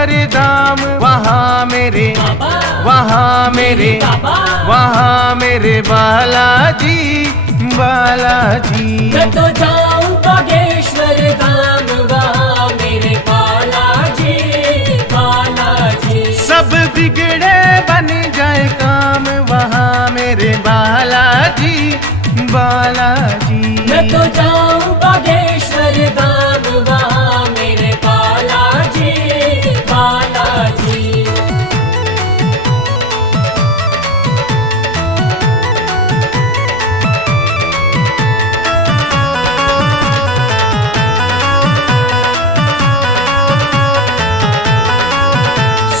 बागेश्वर धाम, वहाँ मेरे वहाँ मेरे बालाजी बालाजी। मैं तो जाऊं बागेश्वर धाम, वहाँ मेरे बालाजी बालाजी। सब बिगड़े बन जाए काम, वहाँ मेरे बालाजी बालाजी। मैं तो जाऊं बागेश्वर धाम, वहाँ मेरे बालाजी बालाजी।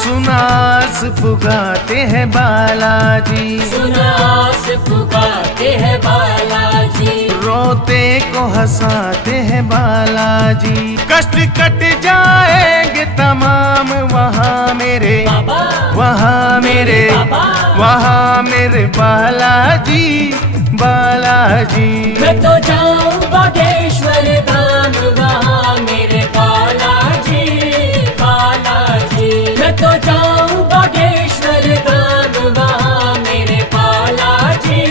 सुनास पुगाते हैं बालाजी, सुनास पुकारते हैं बालाजी। रोते को हंसाते हैं बालाजी। कष्ट कट जाएंगे तमाम, वहाँ मेरे बाबा वहाँ मेरे बाबा। वहाँ मेरे बालाजी बालाजी। मैं तो जाऊं बागेश्वर धाम, वहाँ मेरे बालाजी बालाजी। मैं तो जाऊं बागेश्वर धाम, वहाँ मेरे बालाजी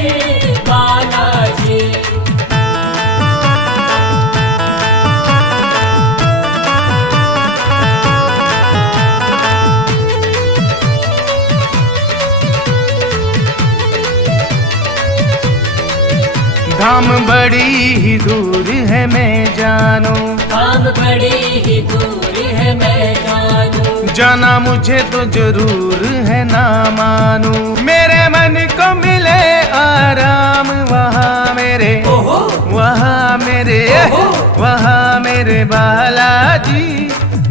बालाजी। धाम बड़ी ही दूर है मैं जानू, धाम बड़ी ही दूर है मैं जानू। जाना मुझे तो जरूर है ना मानू। मेरे मन को मिले आराम, वहाँ मेरे वहाँ मेरे वहाँ मेरे बालाजी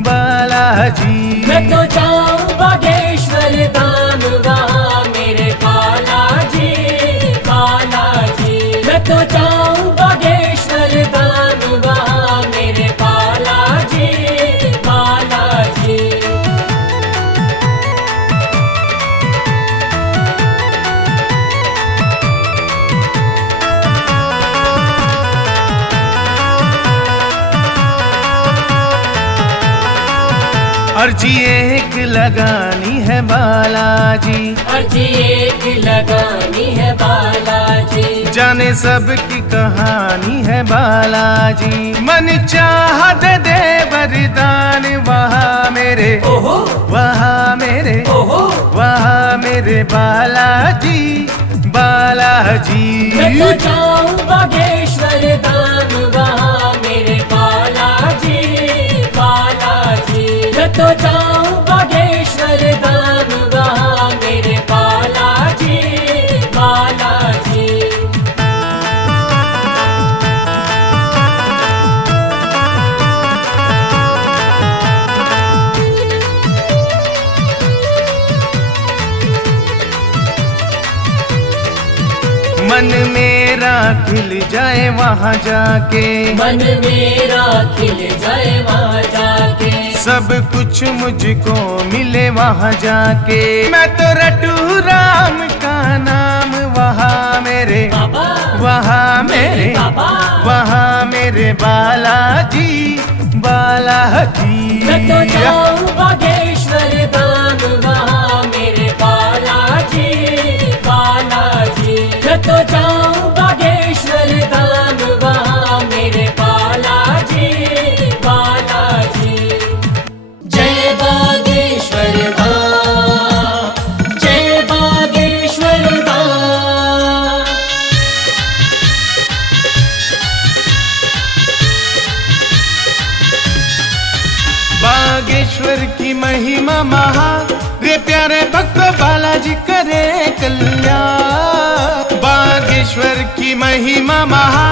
बालाजी। मैं तो जाऊं बागेश्वर धाम, वहाँ मेरे बालाजी बालाजी। मैं तो जाऊं बागेश्वर धाम, वहाँ मेरे बालाजी बालाजी। अर्जी एक लगानी है बालाजी, अर्जी एक लगानी है बालाजी। जाने सबकी कहानी है बालाजी। मन चाह दे दे वरदान, वहाँ मेरे वहाँ मेरे वहाँ मेरे बालाजी बालाजी। मैं तो जाऊं बागेश्वर धाम, वहाँ मेरे बालाजी बालाजी। मैं तो जाऊं बागेश्वर धाम, वहाँ मेरे बालाजी बालाजी। मन मेरा खिल जाए वहाँ जाके, मन मेरा खिल जाए वहाँ जाके। सब कुछ मुझको मिले वहाँ जाके। मैं तो रटू राम का नाम, वहाँ मेरे बाबा वहाँ मेरे बाबा। वहाँ मेरे बालाजी बालाजी। मैं तो जाऊं बागेश्वर धाम, वहाँ मेरे बालाजी बालाजी। मैं तो जाऊं बागेश्वर धाम, वहाँ मेरे बालाजी बालाजी। जय बागेश्वर धाम, जय बागेश्वर धाम। बागेश्वर की महिमा महा, रे प्यारे भक्त बालाजी करे कल्याण। बागेश्वर की महिमा महा,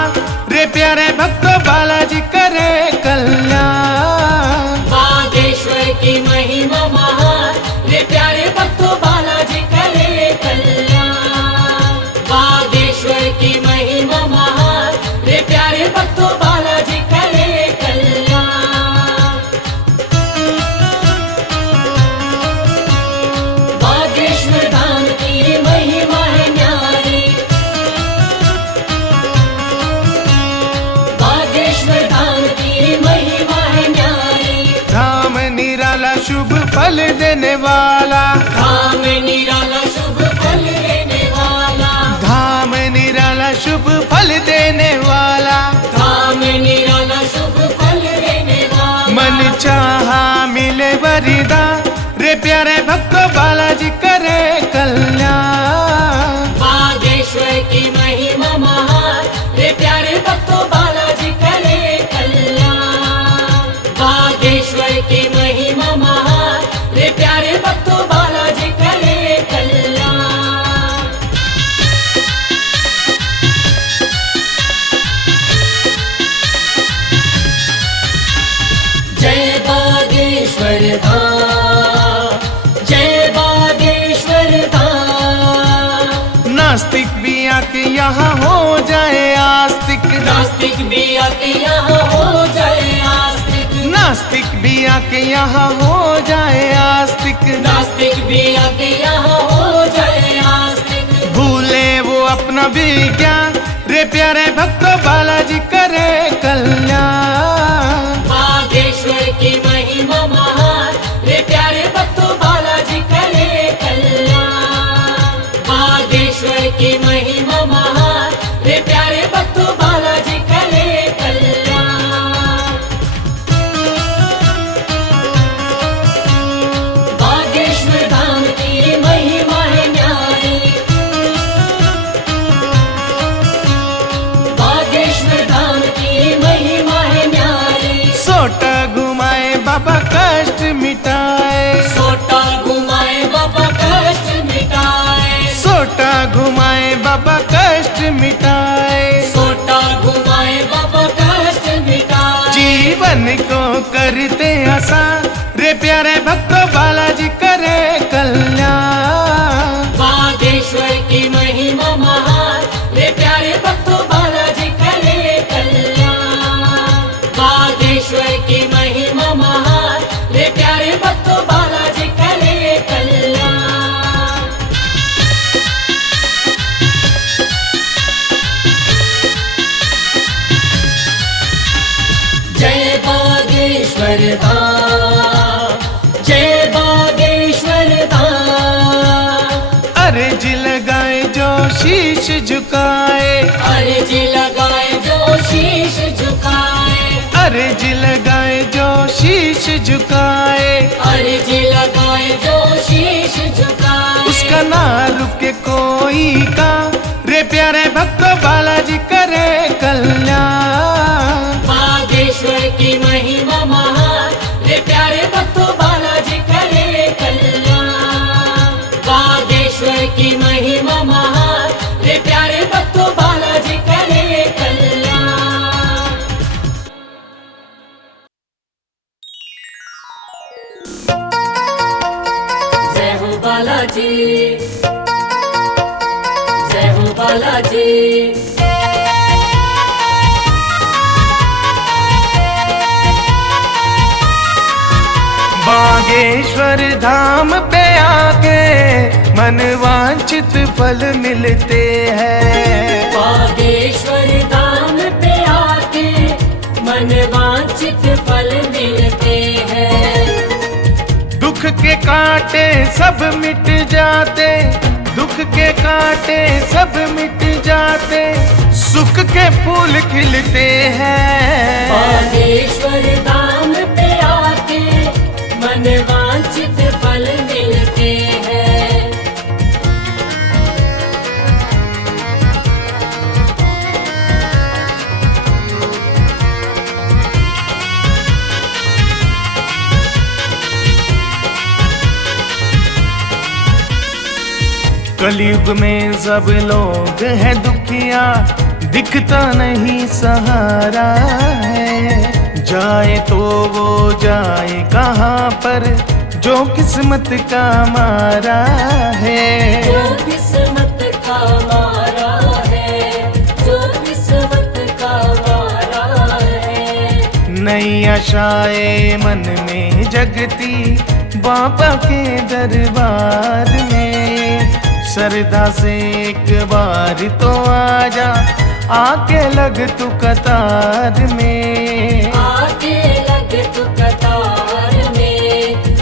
रे प्यारे भक्त बालाजी करे कल्याण। बागेश्वर की महिमा महान, रे प्यारे भक्तों बालाजी करे कल्याण। बागेश्वर की महिमा महान, रे प्यारे भक्तों बालाजी करे कल्याण। बागेश्वर धाम की महिमा है न्यारी, बागेश्वर धाम की महिमा है न्यारी। धाम निराला शुभ फल देने वाला, धाम निराला शुभ फल देने वाला, धाम निराला शुभ फल देने वाला, धाम निराला शुभ फल देने वाला। मन चाहा मिले वरदान, रे प्यारे भक्तों बालाजी करे कल्याण। बागेश्वर की महिमा महान, रे प्यारे भक्तों बालाजी करे कल्याण। बागेश्वर की महिमा महान, रे प्यारे भक्तों बालाजी करे कल्याण। जय बागेश्वर धाम, जय बागेश्वर धाम। नास्तिक भी आके यहाँ हो जाए आस्तिक, नास्तिक भी आके यहाँ हो जाए आस्तिक, नास्तिक भी आके यहाँ हो जाए आस्तिक, नास्तिक भी आके यहाँ हो जाए आस्तिक। भूले वो अपना विज्ञान, रे प्यारे भक्तों बालाजी करे कल्याण। बागेश्वर की महिमा महान, रे प्यारे भक्तों बालाजी करे कल्याण। बागेश्वर की महिमा महान, रे प्यारे भक्तों बालाजी करे कल्याण। बागेश्वर धाम की महिमा है न्यारी, बागेश्वर धाम की महिमा है न्यारी। सोटा घुमाए बाबा कष्ट मिटाए, सोटा घुमाए बाबा कष्ट मिटाए, सोटा घुमाए बाबा कष्ट मिटाए, सोटा घुमाए बाबा कष्ट मिटाए। जीवन को करते आसान, रे प्यारे भक्तों बालाजी करे कल्याण। बागेश्वर की महिमा महान, रे प्यारे भक्तों बालाजी करे कल्याण। बागेश्वर की महिमा महान, रे प्यारे भक्तों बालाजी करे कल्याण। जय बागेश्वर धाम, जय बागेश्वर धाम। अर्ज लगाए जो शीश झुकाए, अर्जी लगाए जो शीश झुकाए, अर्ज लगाए जो शीश झुकाए, अर्जी लगाए जो शीश झुकाए। उसका ना रुके कोई काम, रे प्यारे भक्तों बालाजी करे कल्याण। बागेश्वर की महिमा महान, रे प्यारे भक्तों बालाजी करे कल्याण। बागेश्वर की महिमा महान, रे प्यारे भक्तों बालाजी करे कल्याण। जय हो बालाजी, जय हो बालाजी। बागेश्वर धाम पे आके मन वांछित फल मिलते हैं। बागेश्वर धाम पे आके मन वांछित फल मिलते हैं। दुख के कांटे सब मिट जाते, दुख के कांटे सब मिट जाते, सुख के फूल खिलते हैं। बागेश्वर धाम पे आके मन वांछित फल मिलते हैं। कलयुग में सब लोग हैं दुखिया, दिखता नहीं सहारा है। जाए तो वो जाए कहाँ पर, जो किस्मत का मारा है। जो किस्मत का मारा है, जो किस्मत का मारा है। नई आशाएं मन में जगती, बाबा के दरबार में। श्रद्धा से एक बार तो आजा, आके लग तू कतार में। आके लग तू कतार में,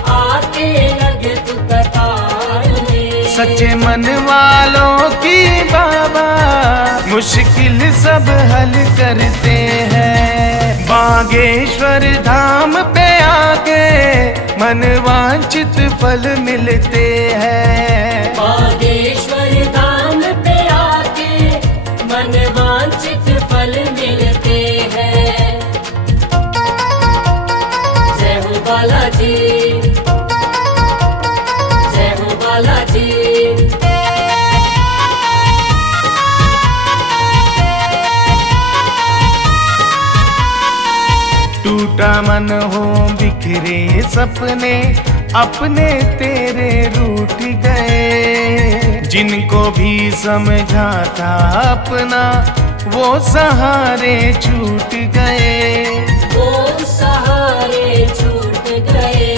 सच्चे मन वालों की बाबा मुश्किल सब हल करते हैं। बागेश्वर धाम पे आके मन वांछित फल मिलते हैं। बागेश्वर धाम पे आके मन वांछित फल मिलते हैं। जय हो बालाजी, जय हो बालाजी। टूटा मन हो बिखरे सपने अपने तेरे रूठ गए। जिनको भी समझा था अपना वो सहारे छूट गए। वो सहारे छूट गए,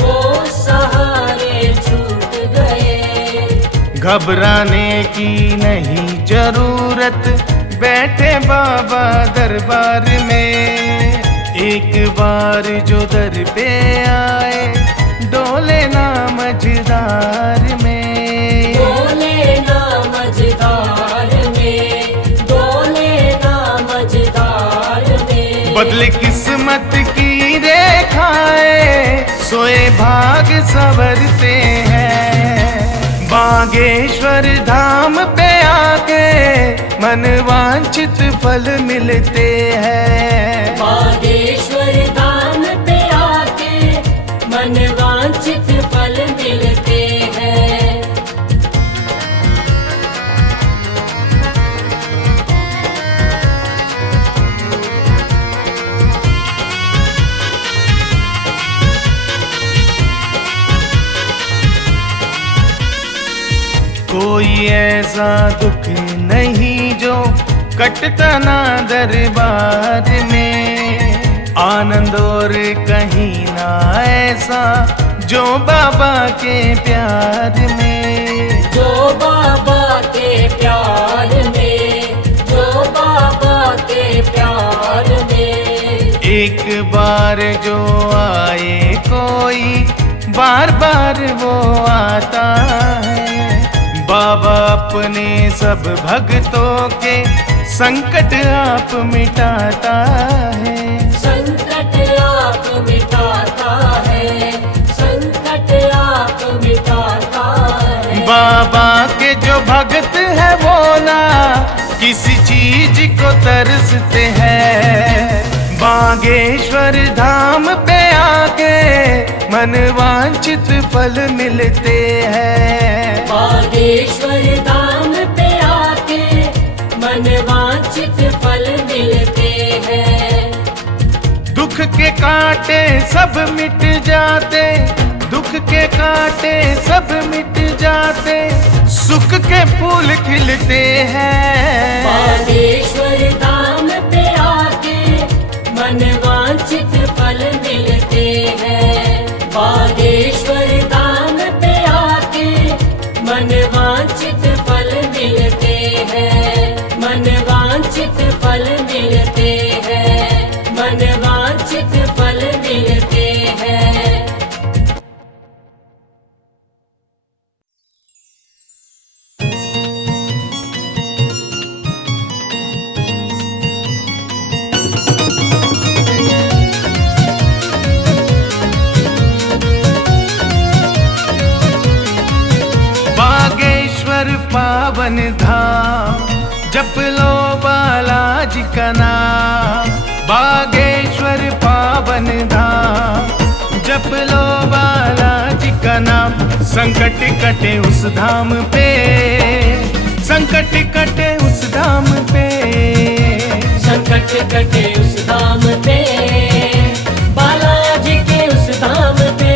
वो सहारे छूट गए। घबराने की नहीं जरूरत, बैठे बाबा दरबार में। एक बार जो दर पे आए डोले ना मझधार में। डोले ना मझधार में, डोले ना मझधार में। बदले किस्मत की रेखाएं सोए भाग संवरते हैं। बागेश्वर धाम पे आके मन वांछित फल मिलते हैं। बागेश्वर धाम पे आके मन वांछित फल मिलते हैं। कोई ऐसा दुख नहीं जो कटता ना दरबार में। आनंद और कहीं ना ऐसा जो बाबा के प्यार में। जो बाबा के प्यार में, जो बाबा के प्यार में। एक बार जो आए कोई बार बार वो आता है। बाबा अपने सब भक्तों के संकट आप मिटाता है। संकट आप मिटाता है, संकट आप मिटाता है। बाबा के जो भक्त है वो ना किसी चीज को तरसते हैं। बागेश्वर धाम पे आके मन वांछित फल मिलते हैं। बागेश्वर धाम पे आके मन वांछित फल मिलते हैं। दुख के कांटे सब मिट जाते, दुख के कांटे सब मिट जाते, सुख के फूल खिलते हैं। बागेश्वर धाम पे आके मन वांछित फल मिलते हैं। बागेश्वर धाम पे आके मन वांछित फल मिलते हैं। मन वांछित फल मिलते हैं। मन वांछित फल मिलते हैं। पावन धाम जप लो बालाजी का नाम। बागेश्वर पावन धाम जप लो बालाजी का नाम। संकट कटे उस धाम पे, संकट कटे उस धाम पे। संकट कटे उस धाम पे, बालाजी के उस धाम पे।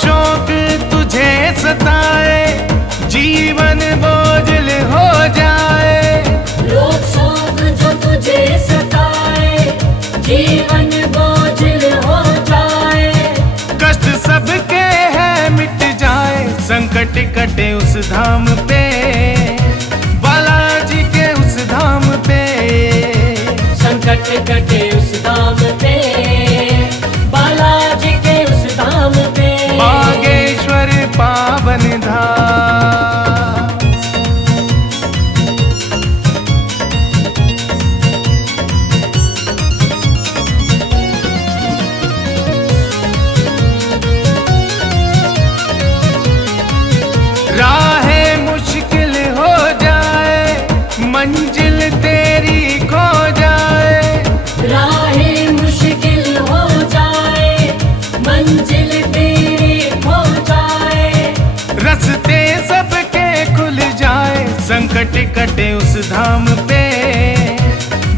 शोक तुझे सताए जीवन बोझल हो जाए। लोग शोक जो तुझे सताए जीवन बोझल कटे उस धाम पे,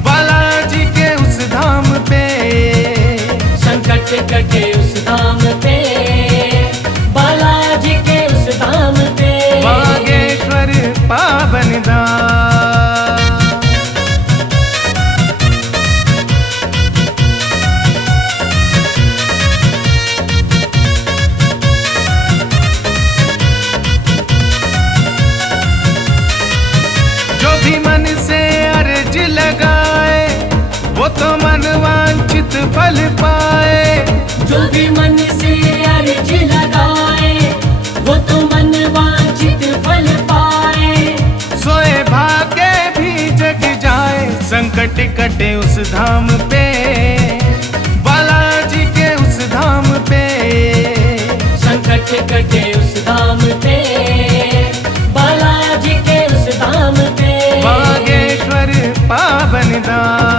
बालाजी के उस धाम पे। संकट कटे उस धाम पे, बालाजी के उस धाम पे। बागेश्वर पावन धाम। जो भी मन से अर्ज लगाए वो तो मन वांछित फल पाए। जो भी मन से अर्ज लगाए वो तो मन वांछित फल पाए। सोए भागे भी जग जाए, संकट कटे उस धाम पे, बालाजी के उस धाम पे। संकट कटे उस धाम पे, बालाजी के उस धाम पे। बागेश्वर पावन धाम।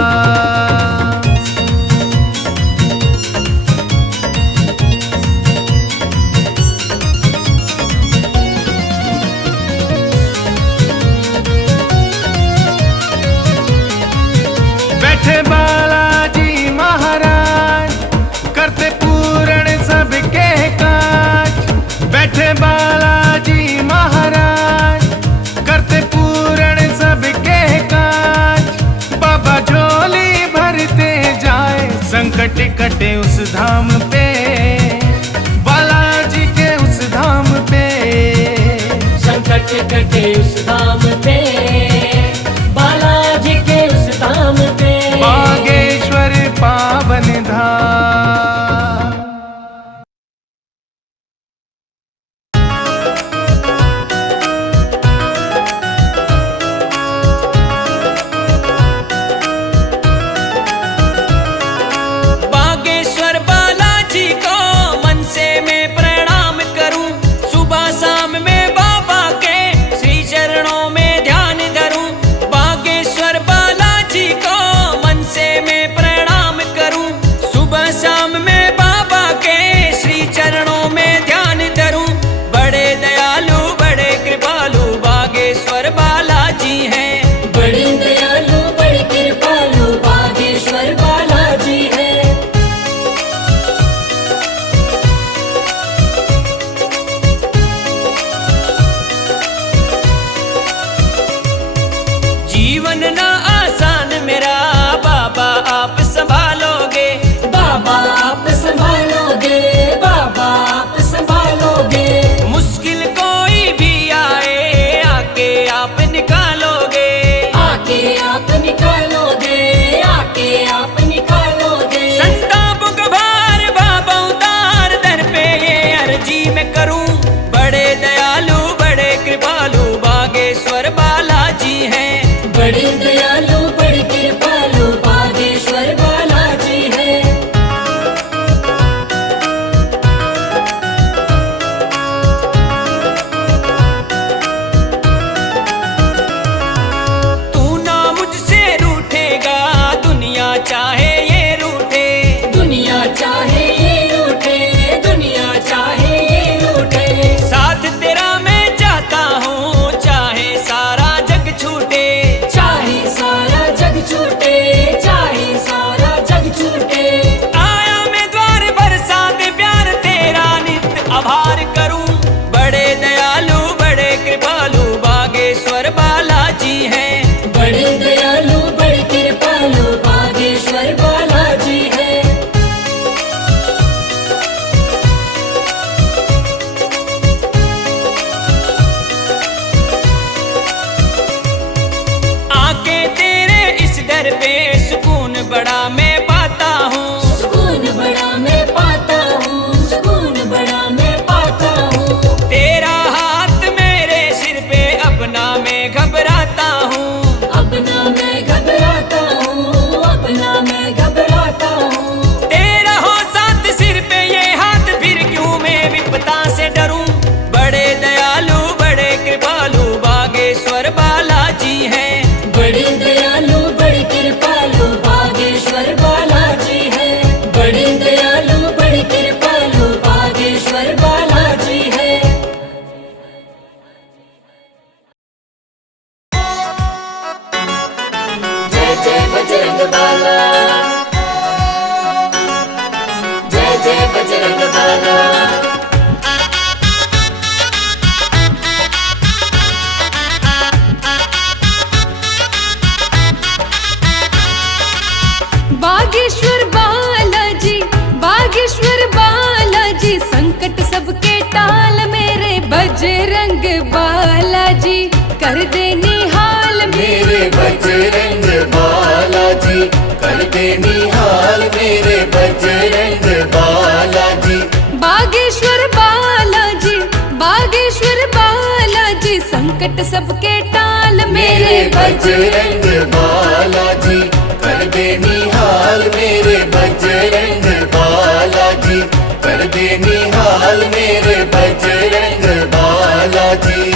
सबके टाल मेरे बजरंग बालाजी कर दे निहाल मेरे बजरंग बालाजी कर दे निहाल मेरे बजरंग बालाजी। बागेश्वर बालाजी बागेश्वर बालाजी संकट सबके टाल मेरे बजरंग बालाजी कर दे निहाल मेरे बजरंग बालाजी कर दे निहाल मेरे बजरंग बालाजी।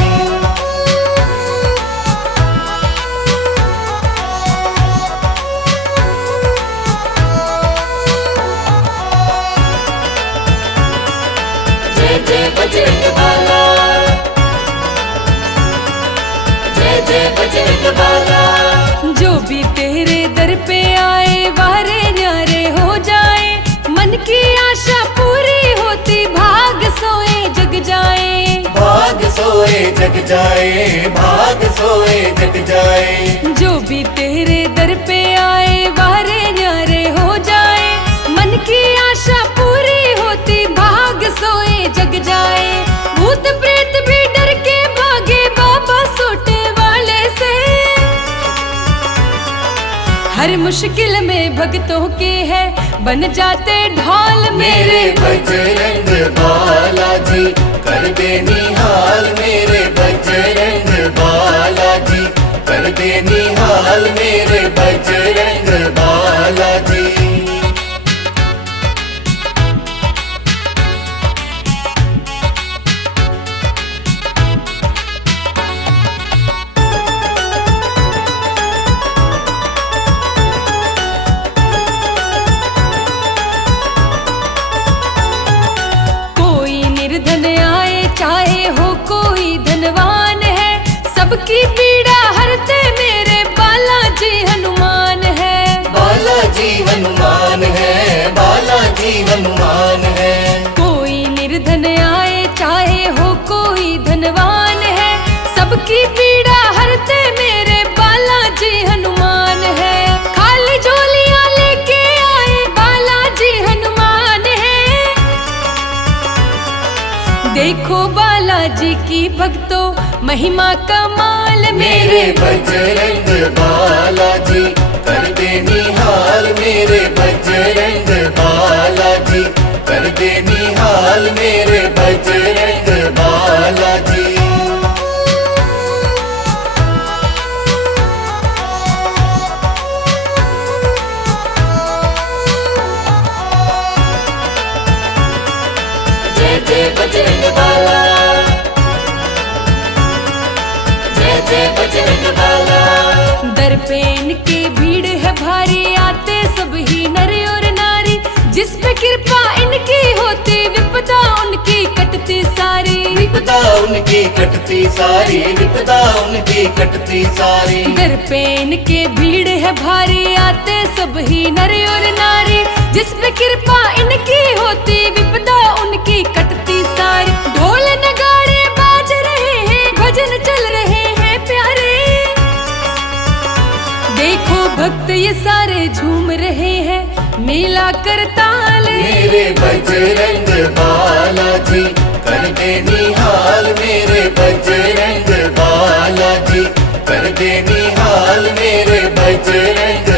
जय जय बजरंग बाला जय जय बजरंग बाला। जो भी तेरे दर पे आए वारे न्यारे हो जाए मन की आशा पूरी होती भाग सोए जग जाए भाग सोए जग जाए भाग सोए जग जाए। जो भी तेरे दर पे आए वारे न्यारे हो जाए मन की आशा पूरी होती भाग सोए जग जाए। भूत प्रेत भी डर के भागे बाबा सोटे वाले से हर मुश्किल में भक्तों के है बन जाते ढाल मेरे बजरंग बालाजी कर दे निहाल मेरे बजरंग बालाजी कर दे निहाल मेरे बजरंग बालाजी। चाहे हो कोई धनवान है सबकी पीड़ा हरते मेरे बालाजी हनुमान है। बालाजी हनुमान है बालाजी हनुमान है। कोई निर्धन आए चाहे हो कोई धनवान है सबकी पीड़ा हरते मेरे बालाजी हनुमान है। खाली झोलियां लेके आए बालाजी हनुमान है। देखो बालाजी की भक्तों महिमा कमाल मेरे बजरंग बालाजी कर दे निहाल मेरे बजरंग बालाजी कर दे निहाल मेरे बजरंग बालाजी। जय जय बजरंग बाला जय जय बजरंग बाला। दर पे इनके भीड़ है भारी आते सब ही नर और नारी जिस पे कृपा इनकी होती विपदा उनकी कटती सारी विपदा उनकी कटती सारी विपदा उनकी कटती सारी। दर पे इनके भीड़ है भारी आते सब ही नर और नारी जिस पे कृपा इनकी होती विपदा उनकी कटती सारी। ढोल नगाड़े बाज रहे हैं भजन चल रहे हैं प्यारे देखो भक्त ये सारे झूम रहे हैं मिला कर ताल मेरे बजरंग बालाजी कर दे निहाल मेरे बजरंग बालाजी कर दे निहाल मेरे बजरंग